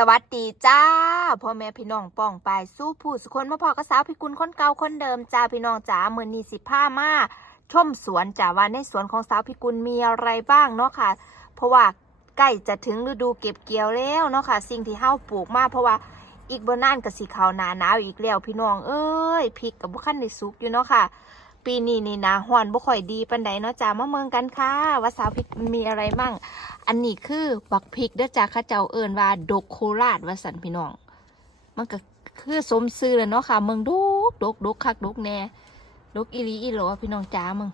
สวัสดีจ้าพ่อแม่พี่น้องป้องปายสู้ผู้สุคนมาพอกับสาวพิกุลคนเก่าคนเดิมจ้าพี่น้องจ๋าเมื่อนี้สิผ้ามาชมสวนจ้าว่าในสวนของสาวพิกุลมีอะไรบ้างเนาะค่ะ เพราะว่าใกล้จะถึงฤดูเก็บเกี่ยวแล้วเนาะค่ะ สิ่งที่เฮาปลูกมาเพราะว่าอีกบนน่านกับสีขาวหนาหนาวอีกแล้วพี่น้องเอ้ยพริกกับบุคันได้สุกอยู่เนาะค่ะ ปีนี้นี่นะฮอนบ่ค่อยดีปันใดเนาะจ้ามาเมืองกันค่ะว่าสาวพิกุลมีอะไรบ้าง อันนี้คือบักพริกเด้อจ้าข้าเจ้าเอิญว่าดกโคราชว่าสันพี่น้อง มันก็คือสมซื้อเลยเนาะค่ะเมืองดกดกดกคักดกแน่ดกอีลีอีหลอพี่น้องจ้ามึง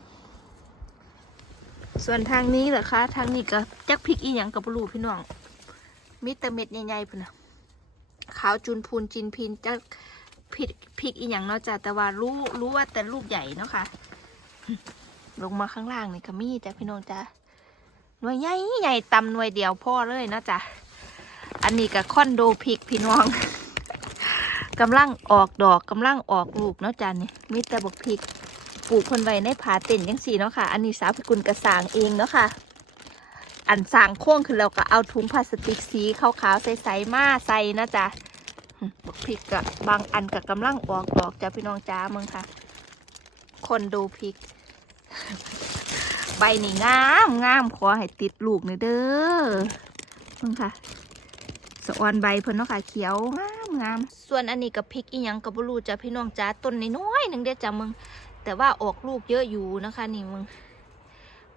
ส่วนทางนี้เหรอคะทางนี้ก็จักพริกอีหยังกับบลูพี่น้องมีแต่เม็ดใหญ่ๆพุ่นนะขาวจุนพูนจินพินจักพริกพริกอีหยังเนาะจ้าแต่ว่ารู้รู้ว่าแต่ลูกใหญ่เนาะค่ะลงมาข้างล่างนี่ก็มีจ้ะพี่น้องจ้า หน่วยใหญ่ใหญ่ตำหน่วยเดียวพ่อเลยนะจ๊ะ อันนี้กับคอนโดพริกพี่น้อง กำลังออกดอกกำลังออกลูกเนาะจ้ะนี่มีแต่บกพริกปลูกคนไว้ในผาเต็นยังสี่เนาะค่ะ อันนี้สาวพิกุลกระสางเองเนาะค่ะ อันสางโค้งคือเราก็เอาถุงพลาสติกสีขาวๆใสๆมาใส่นะจ๊ะบกพริกกับบางอันกับกำลังออกดอกจ้ะพี่น้องจ้ามึงค่ะ คนดูพริก บนี่งามงามขอให้ติดลูกหน่อยเด้อมึงค่ะสะออนใบเพิ่นเนาะค่ะเขียวงามงามส่วนอันนี้กับพริกอีหยังกับบรูจ้ะพี่น้องจ้าต้นน้อยๆหนึ่งเด้อจ้ะมึงแต่ว่าออกลูกเยอะอยู่นะคะนี่มึง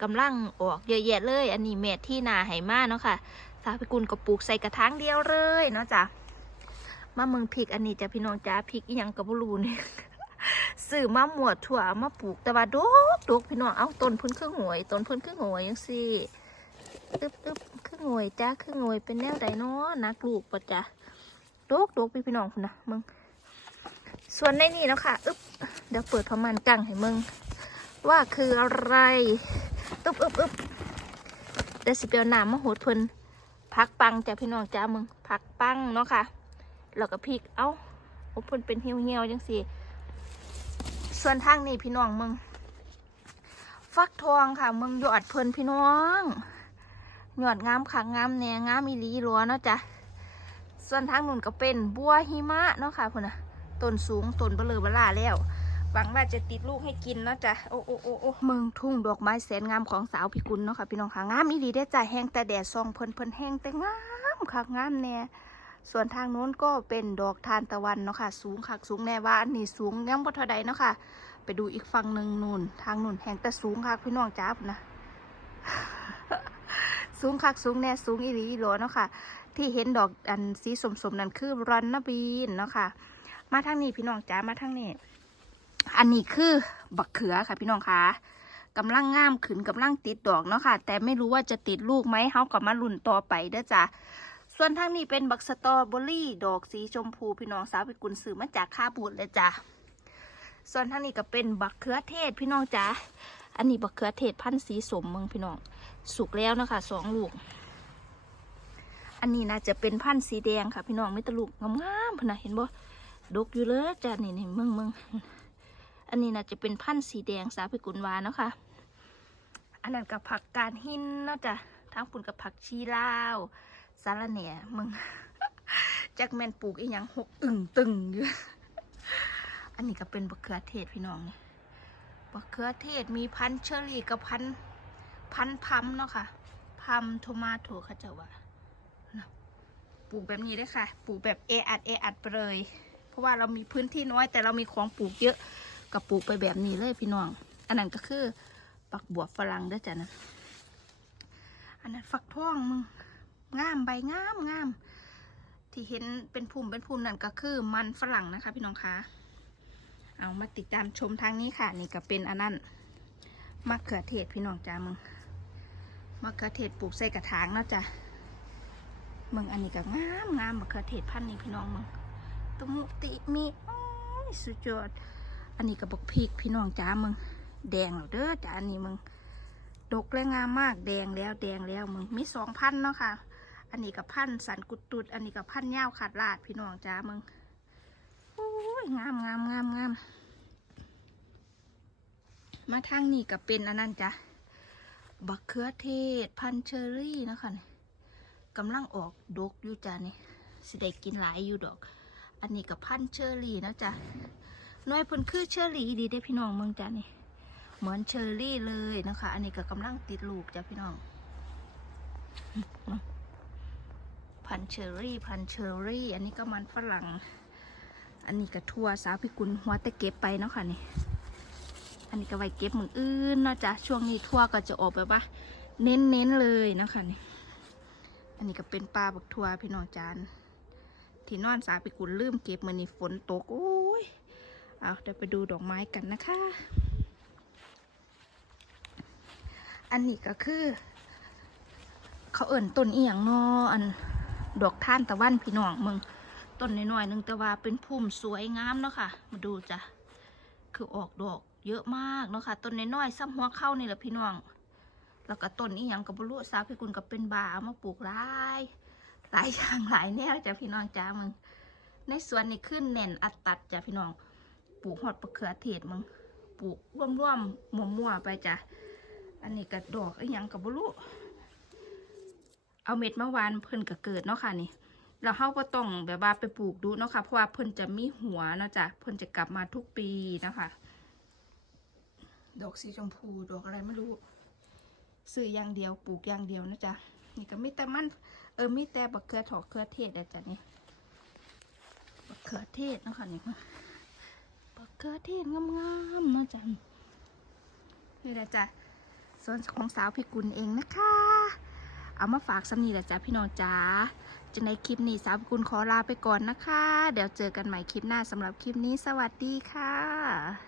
กำลังออกเยอะแยะเลย อันนี้แม่ที่นาไหมาเนาะค่ะสาวพิกุลก็ปลูกใส่กระถางเดียวเลยเนาะจ้ะมาเมืองพริกอันนี้จ้ะพี่น้องจ้าพริกอีหยังกับบรูเนี่ย ซื้อมาหมวดถั่วมาปลูกแต่ว่าดกดกพี่น้องเอาต้นพื้นครึ่งหวยต้นพื้นครึ่งหวยยังสิอึ๊บอึ๊บครึ่งหวยจ้าครึ่งหวยเป็นแนวใดเนาะนักลูกปะจ้ะดกดกพี่พี่น้องคุณนะมึงส่วนในนี่เนาะค่ะอึ๊บเดี๋ยวเปิดพมันจังให้มึงว่าคืออะไรอึบอึ๊บอึ๊บเดี๋ยวสิเปียวหนามมาโหดเพิ่นพักปังจ้ะพี่น้องจ้ามึงพักปังเนาะค่ะแล้วก็พริกเอ้าโอ้เพิ่นเป็นเหี่ยวเหี่ยวจังสิ ส่วนทางนี้พี่น้องมึง ฟักทองค่ะมึงยอดเพลินพี่น้องยอดงามค่ะงามแหนงามอีลีรัวเนาะจ้ะส่วนทางนู้นก็เป็นบัวหิมะเนาะค่ะพุ่นนะต้นสูงต้นเบลอเบล่าแล้วหวังว่าจะติดลูกให้กินเนาะจ้ะโอ้โอ้โอ้โอ้เมืองทุ่งดอกไม้แสนงามของสาวพิกุลเนาะค่ะพี่น้องค่ะงามอีลีได้จ้ะแห้งแต่แดดซองเพลินเพลินแห้งแต่งามค่ะงามแน่ ส่วนทางโน้นก็เป็นดอกทานตะวันเนาะค่ะ สูงคักสูงแน่ว่าอันนี้สูงยังบ่เท่าใดเนาะค่ะ ไปดูอีกฝั่งหนึ่งนู่นทางนู่นแห่งแต่สูงคักพี่น้องจ้าบนะสูงคักสูงแน่สูงอีหลีอีหลอเนาะค่ะ ที่เห็นดอกอันสีสมๆนั่นคือรันนบีนเนาะค่ะ มาทางนี้พี่น้องจ้ามาทางนี้อันนี้คือบักเขือค่ะ พี่น้องค่ะกำลังงามขึ้นกำลังติดดอกเนาะค่ะ แต่ไม่รู้ว่าจะติดลูกไหมเฮากับมาลุ่นต่อไปเด้อจ้า ส่วนทางนี้เป็นบักสตรอเบอรี่ ดอกสีชมพูพี่น้องสาวไปกุนซื้อมาจากค่าบูดเลยจ้ะส่วนทางนี้ก็เป็นบักเขือเทศพี่น้องจ้ะอันนี้บักเขือเทศพันธุ์สีสมมึงพี่น้อง สุกแล้วนะคะสองลูก อันนี้น่าจะเป็นพันธุ์สีแดงค่ะ พี่น้องไม่ตะลูกงามๆพนะเห็นบ่ดกอยู่เลยจ้ะนี่นี่มึงมึงอันนี้น่าจะเป็นพันธุ์สีแดงสาวไปกุนวาเนาะค่ะอันนั้นกับผักกาดหินเนาะจ้ะทางปุ่นกับผักชีลาว สารแหน่มึงแจ็คแมนปลูกอีหยังหกอึ่งตึงอยู่ อันนี้ก็เป็นบักเขือเทศพี่น้องเนี่ยบักเขือเทศมีพันเชอรี่กับพันพันพัมเนาะค่ะ พัมโทมาโถเขาเจะว่านะปลูกแบบนี้ได้ค่ะ ปลูกแบบเออัดเออัดไปเลย เพราะว่าเรามีพื้นที่น้อย แต่เรามีของปลูกเยอะก็ปลูกไปแบบนี้เลยพี่น้อง อันนั้นก็คือปักบวบฝรั่งด้อจ้ะนะ อันนั้นฟักทองมึง งามใบงามงามที่เห็นเป็นภูมิเป็นภูมินั่นก็คือมันฝรั่งนะคะพี่น้องคะเอามาติดตามชมทางนี้ค่ะ นี่ก็เป็นอันนั้นมะเขือเทศพี่น้องจ้ามึงมะเขือเทศปลูกใส่กระถางเนาะจ้ะมึงอันนี้ก็งามงามมะเขือเทศพันนี้พี่น้องมึงตุมุติมีโอ้ยสุดยอดอันนี้ก็บอกพริกพี่น้องจ้ามึงแดงแล้วเด้อจ้าอันนี้มึงดกและงามมากแดงแล้วแดงแล้วมึงมีสองพันเนาะค่ะ อันนี้กับพันสันกุดตุด อันนี้กับพันย่าวขาดลาดพี่น้องจ้ามึงโอ้ยงามงามงามงามมาทางนี้กับเป็นอันนั้นจ้ะบักเขือเทศพันเชอรี่นะคะนี่กำลังออกดกอยู่จ้านี่สิได้กินหลายอยู่ดอก อันนี้กับพันธุ์เชอรี่นะจ๊ะหน่วยพิ่นคือเชอรี่ดีได้พี่น้องเมืองจ้ะนี่เหมือนเชอรี่เลยนะคะ อันนี้ก็กำลังติดลูกจ้ะพี่น้อง พันเชอรี่ พันเชอรี่ อันนี้ก็มันฝรั่ง อันนี้ก็ทั่วสาวพิกุลหัวต่เก็บไปเนาะค่ะนี่ อันนี้ก็ไว้เก็บมืออื่นเนาะจ้ะช่วงนี้ทั่วก็จะออกแบบว่า เน้นๆเลยเนาะค่ะนี่ อันนี้ก็เป็นปลาบักทัวพี่น้องจานที่นอนสาวพิกุลลืมเก็บมือนี่ฝนตกโอ้ย เอาเดี๋ยวไปดูดอกไม้กันนะคะ อันนี้ก็คือ เขาเอิ่นต้นเอียงนออัน ดอกท่านตะวันพี่น้องมึงต้นน้อยๆหนึงแต่ว่าเป็นพุ่มสวยงามเนาะค่ะ มาดูจ้ะคือออกดอกเยอะมากเนาะค่ะต้นน้อยๆซ้ำหัวเข้านี่แหละพี่น้อง แล้วก็ต้นอีหยังกับบรุสาวพี่กุลกับเป็นบาเอามาปลูกหลายหลายอย่างหลายแนวจ้ะพี่น้องจ้ามึงในสวนนี่ขึ้นแน่นอัดตัดจ้ะพี่น้อง ปลูกหอดมะเขือเทศมึงปลูกร่วมๆมั่วๆไปจ้ะอันนี้ก็ดอกอีหยังกับบรุ เอาเม็ดมะวานเพิ่นก็เกิดเนาะค่ะนี่แล้วเฮาก็ต้องแบบว่าไปปลูกดูเนาะค่ะเพราะว่าเพิ่นจะมีหัวเนาะจ้ะเพิ่นจะกลับมาทุกปีนะคะดอกสีชมพูดอกอะไรไม่รู้ซื้ออย่างเดียวปลูกอย่างเดียวนะจ๊ะนี่ก็มีแต่มันเออมีแต่บักเขือถอกเขือเทศอะจ้ะนี่บักเขือเทศเนาะค่ะนี่บักเขือเทศงามๆเนาะจ้ะนี่แหละจ้ะส่วนของสาวพิกุลเองนะคะ เอามาฝากสำนีแหละจ้ะพี่น้องจ๋าจะในคลิปนี้สาวพิกุลขอลาไปก่อนนะคะ เดี๋ยวเจอกันใหม่คลิปหน้าสำหรับคลิปนี้สวัสดีค่ะ